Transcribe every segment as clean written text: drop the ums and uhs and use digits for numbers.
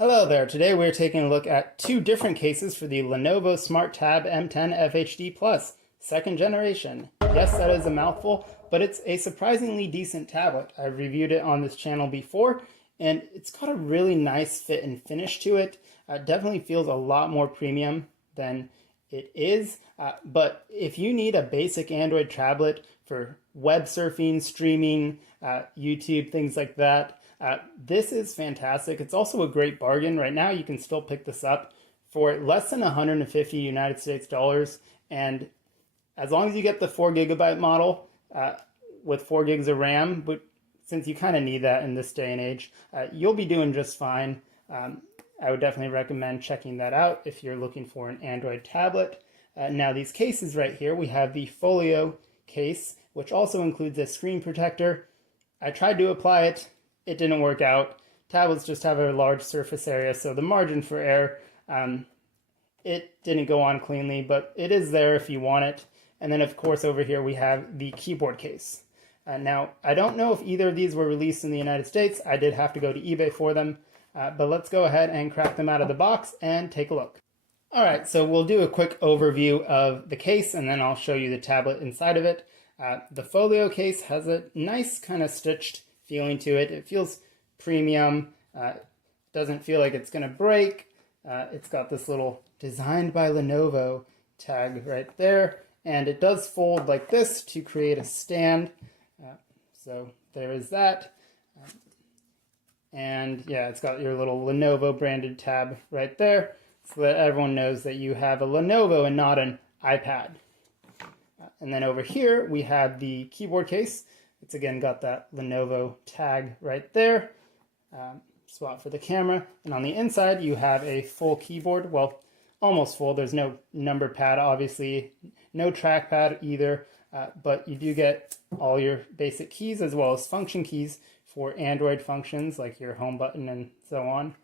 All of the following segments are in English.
Hello there. Today we're taking a look at two different cases for the Lenovo Smart Tab M10 FHD Plus, second generation. Yes, that is a mouthful, but it's a surprisingly decent tablet. I've reviewed it on this channel before, and it's got a really nice fit and finish to it. Definitely feels a lot more premium than it is, but if you need a basic Android tablet for web surfing, streaming, YouTube, things like that, this is fantastic. It's also a great bargain. Right now you can still pick this up for less than 150 United States dollars, and as long as you get the 4 GB model with 4 gigs of RAM, but since you kind of need that in this day and age, you'll be doing just fine. I would definitely recommend checking that out if you're looking for an Android tablet. Now these cases right here, we have the Folio Case, which also includes a screen protector. I tried to apply it. It didn't work out. Tablets just have a large surface area, so the margin for error, it didn't go on cleanly, but it is there if you want it. And then of course over here we have the keyboard case. Now, I don't know if either of these were released in the United States. I did have to go to eBay for them, but let's go ahead and crack them out of the box and take a look. All right, so we'll do a quick overview of the case and then I'll show you the tablet inside of it. The Folio case has a nice kind of stitched feeling to it. It feels premium. Doesn't feel like it's going to break. It's got this little designed by Lenovo tag right there, and it does fold like this to create a stand. So there is that. And yeah, it's got your little Lenovo branded tab right there so that everyone knows that you have a Lenovo and not an iPad. And then over here we have the keyboard case. It's again got that Lenovo tag right there, spot for the camera. And on the inside you have a full keyboard, well, almost full. There's no number pad, obviously, no trackpad either, but you do get all your basic keys as well as function keys for Android functions like your home button and so on.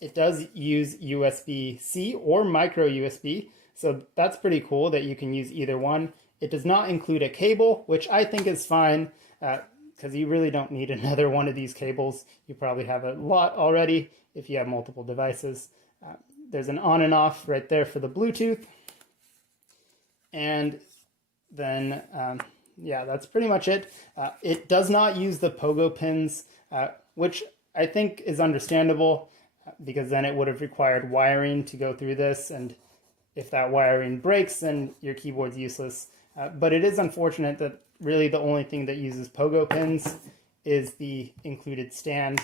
It does use USB-C or micro USB, so that's pretty cool that you can use either one. It does not include a cable, which I think is fine because you really don't need another one of these cables. You probably have a lot already if you have multiple devices. There's an on and off right there for the Bluetooth. And then, yeah, that's pretty much it. It does not use the pogo pins, which I think is understandable because then it would have required wiring to go through this. And if that wiring breaks, then your keyboard's useless. But it is unfortunate that really the only thing that uses pogo pins is the included stand.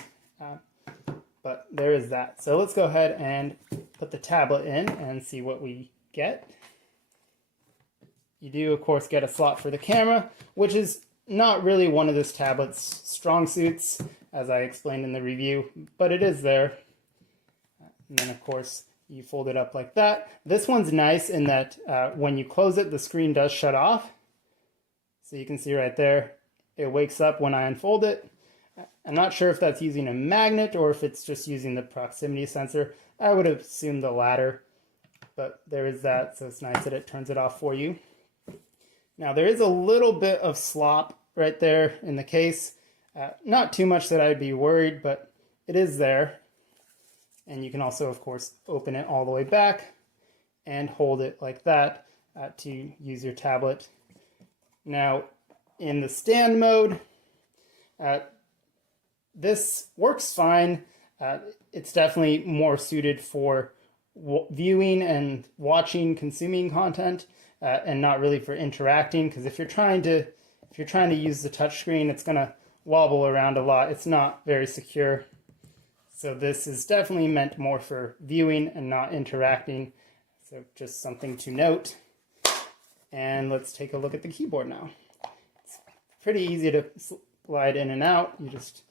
But there is that. So let's go ahead and put the tablet in and see what we get. You do, of course, get a slot for the camera, which is not really one of this tablet's strong suits, as I explained in the review, but it is there. And then, of course, you fold it up like that. This one's nice in that when you close it, the screen does shut off. So you can see right there, it wakes up when I unfold it. I'm not sure if that's using a magnet or if it's just using the proximity sensor. I would assume the latter, but there is that, so it's nice that it turns it off for you. Now there is a little bit of slop right there in the case. Not too much that I'd be worried, but it is there. And you can also, of course, open it all the way back and hold it like that to use your tablet. Now, in the stand mode, this works fine. It's definitely more suited for viewing and watching, consuming content, and not really for interacting. Because if you're trying to use the touchscreen, it's going to wobble around a lot. It's not very secure. So this is definitely meant more for viewing and not interacting. So just something to note. And let's take a look at the keyboard now. It's pretty easy to slide in and out. You just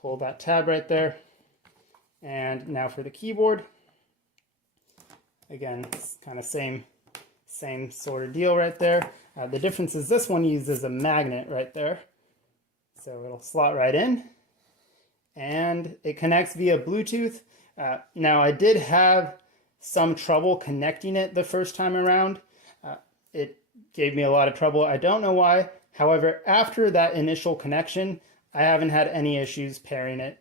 pull that tab right there. And now for the keyboard. Again, it's kind of same sort of deal right there. The difference is this one uses a magnet right there. So it'll slot right in. And it connects via Bluetooth. Now I did have some trouble connecting it the first time around. It gave me a lot of trouble. I don't know why. However, after that initial connection, I haven't had any issues pairing it.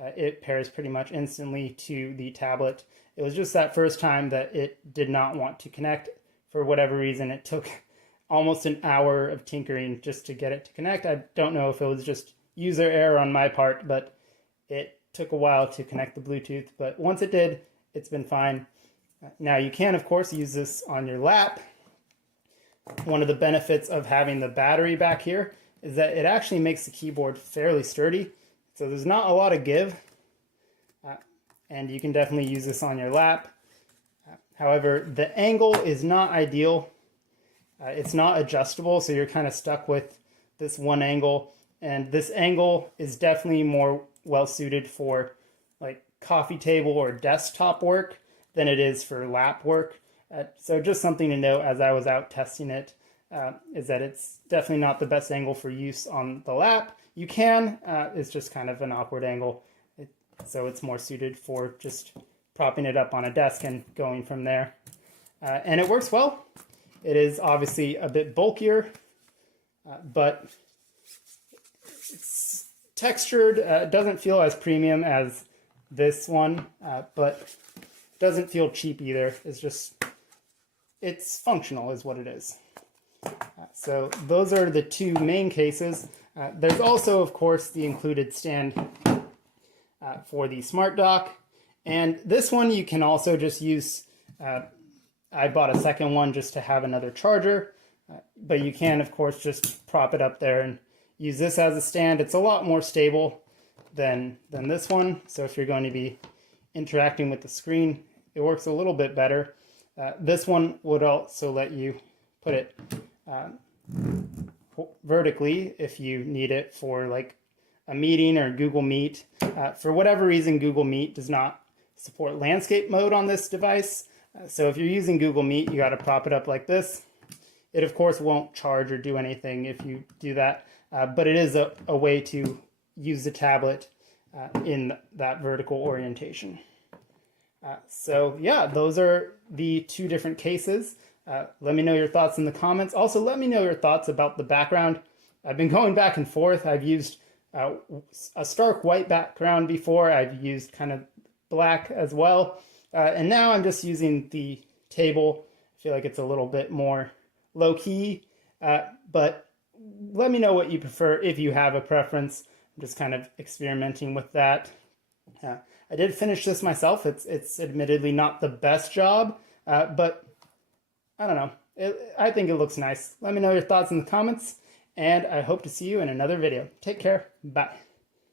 it pairs pretty much instantly to the tablet. It was just that first time that it did not want to connect for whatever reason. It took almost an hour of tinkering just to get it to connect. I don't know if it was just user error on my part, but it took a while to connect the Bluetooth. But once it did, it's been fine. Now you can, of course, use this on your lap. One of the benefits of having the battery back here is that it actually makes the keyboard fairly sturdy. So there's not a lot of give. And you can definitely use this on your lap. However, the angle is not ideal. It's not adjustable, so you're kind of stuck with this one angle. And this angle is definitely more well suited for like coffee table or desktop work than it is for lap work. So just something to note as I was out testing it, is that it's definitely not the best angle for use on the lap. You can, it's just kind of an awkward angle. So it's more suited for just propping it up on a desk and going from there. And it works well. It is obviously a bit bulkier, but it's textured. It doesn't feel as premium as this one, but doesn't feel cheap either. It's functional is what it is. So those are the two main cases. There's also, of course, the included stand for the Smart Dock. And this one you can also just use, I bought a second one just to have another charger, but you can, of course, just prop it up there and use this as a stand. It's a lot more stable than this one. So if you're going to be interacting with the screen, it works a little bit better. This one would also let you put it vertically if you need it for like a meeting or Google Meet. For whatever reason, Google Meet does not support landscape mode on this device. So if you're using Google Meet, you got to prop it up like this. It, of course, won't charge or do anything if you do that, but it is a way to use the tablet in that vertical orientation. So yeah, those are the two different cases. Let me know your thoughts in the comments. Also, let me know your thoughts about the background. I've been going back and forth. I've used a stark white background before. I've used kind of black as well. And now I'm just using the table. I feel like it's a little bit more low-key, but let me know what you prefer if you have a preference. I'm just kind of experimenting with that. I did finish this myself. It's admittedly not the best job, but I don't know. I think it looks nice. Let me know your thoughts in the comments, and I hope to see you in another video. Take care. Bye.